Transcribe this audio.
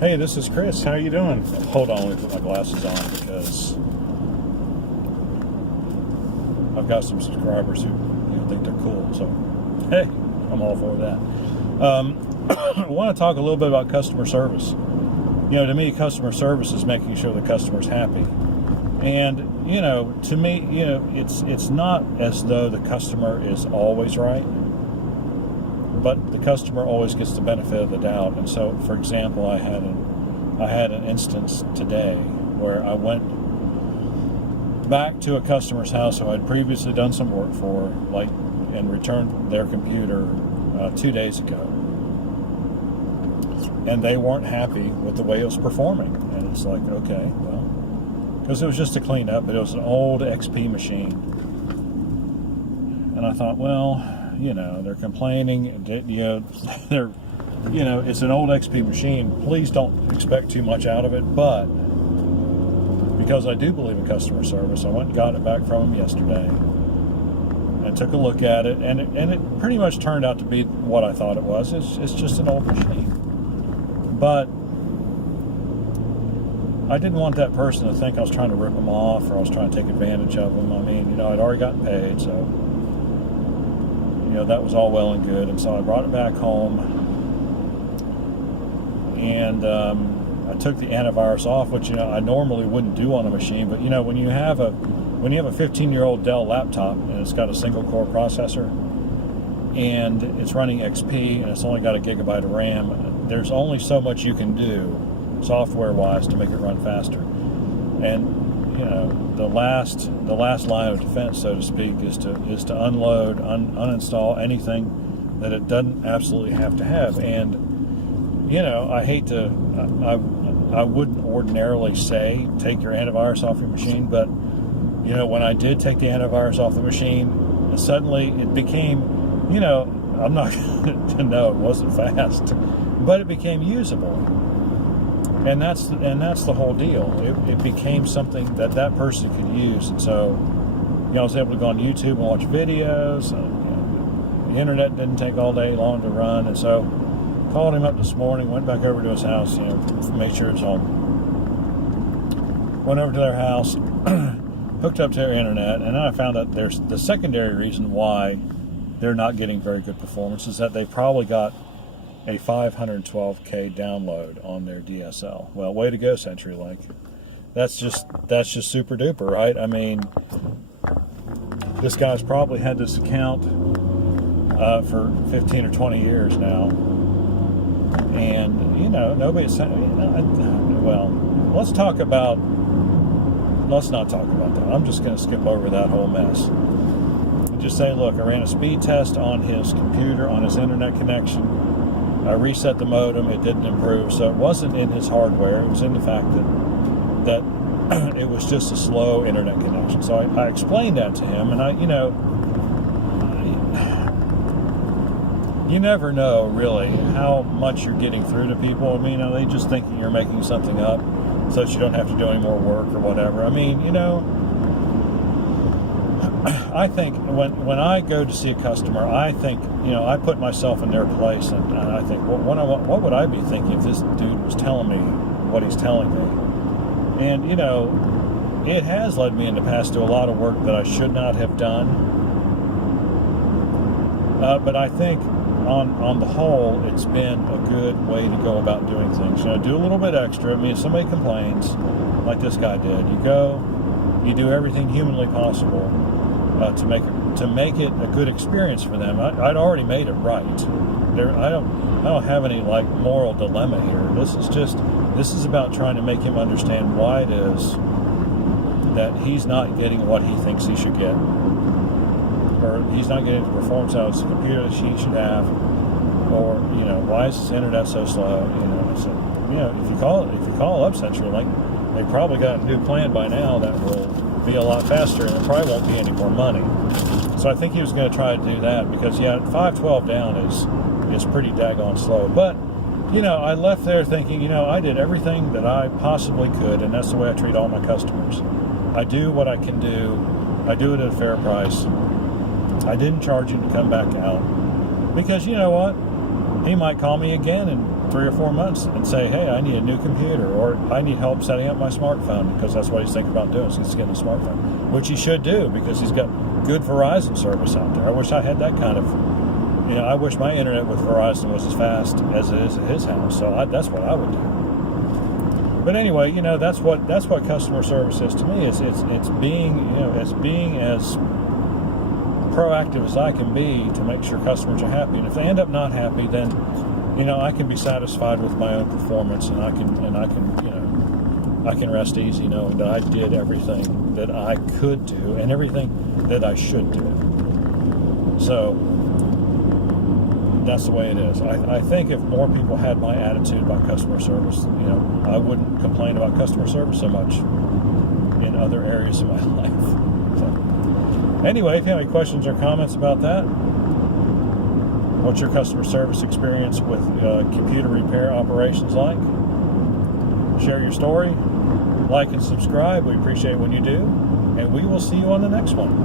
Hey, this is Chris. How you doing? Hold on, let me put my glasses on because I've got some subscribers who think they're cool. So, hey, I'm all for that. I want to talk a little bit about customer service. To me, customer service is making sure the customer's happy. And, to me, it's not as though the customer is always right, but the customer always gets the benefit of the doubt. And so, for example, I had an instance today where I went back to a customer's house who I'd previously done some work for, and returned their computer 2 days ago. And they weren't happy with the way it was performing. And it's like, okay, well, because it was just a cleanup, but it was an old XP machine. And I thought, well, they're complaining, it's an old XP machine. Please don't expect too much out of it. But because I do believe in customer service, I went and got it back from them yesterday and took a look at it, and it pretty much turned out to be what I thought it was. It's just an old machine. But I didn't want that person to think I was trying to rip them off or I was trying to take advantage of them. I mean, I'd already gotten paid, so that was all well and good. And so I brought it back home, and I took the antivirus off, which I normally wouldn't do on a machine. But when you have a 15-year-old Dell laptop and it's got a single core processor and it's running XP and it's only got 1 gigabyte of RAM, there's only so much you can do software-wise to make it run faster. And the last line of defense, so to speak, is to unload, uninstall anything that it doesn't absolutely have to have. And I hate to, I wouldn't ordinarily say take your antivirus off your machine, but when I did take the antivirus off the machine, suddenly it became, I'm not to know it wasn't fast, but it became usable. And that's the whole deal. It became something that person could use. And so, I was able to go on YouTube and watch videos. The internet didn't take all day long to run. And so, called him up this morning, went back over to his house, made sure it's home. Went over to their house, hooked up to their internet, and then I found out there's the secondary reason why they're not getting very good performance is that they probably got a 512K download on their DSL. Well, way to go, CenturyLink. That's just super duper, right? I mean, this guy's probably had this account for 15 or 20 years now, and nobody's saying. Well, let's not talk about that. I'm just going to skip over that whole mess. Just say, look, I ran a speed test on his computer, on his internet connection. I reset the modem, it didn't improve. So it wasn't in his hardware, it was in the fact that it was just a slow internet connection. So I explained that to him, and you never know really how much you're getting through to people. I mean, they just think you're making something up so that you don't have to do any more work or whatever. I mean, I think when I go to see a customer, I think, I put myself in their place, and I think, well, what would I be thinking if this dude was telling me what he's telling me? And, it has led me in the past to a lot of work that I should not have done. But I think on the whole, it's been a good way to go about doing things. Do a little bit extra. I mean, if somebody complains, like this guy did, you do everything humanly possible to make it a good experience for them. I'd already made it right. I don't have any moral dilemma here. This is about trying to make him understand why it is that he's not getting what he thinks he should get, or he's not getting the performance out of his computer that he should have, or why is his internet so slow? So if you call up CenturyLink, they probably got a new plan by now that will be a lot faster, and it probably won't be any more money. So I think he was going to try to do that because 512 down is pretty daggone slow. But I left there thinking, I did everything that I possibly could, and that's the way I treat all my customers. I do what I can do. I do it at a fair price. I didn't charge him to come back out because you know what? He might call me again and 3 or 4 months and say, hey, I need a new computer, or I need help setting up my smartphone, because that's what he's thinking about doing, so he's getting a smartphone, which he should do, because he's got good Verizon service out there. I wish I had that kind of, I wish my internet with Verizon was as fast as it is at his house, so that's what I would do. But anyway, that's what customer service is to me. It's being as proactive as I can be to make sure customers are happy. And if they end up not happy, then I can be satisfied with my own performance, and I can rest easy knowing that I did everything that I could do and everything that I should do. So that's the way it is. I think if more people had my attitude about customer service, I wouldn't complain about customer service so much in other areas of my life. So, anyway, if you have any questions or comments about that, what's your customer service experience with computer repair operations like? Share your story, like and subscribe. We appreciate it when you do, and we will see you on the next one.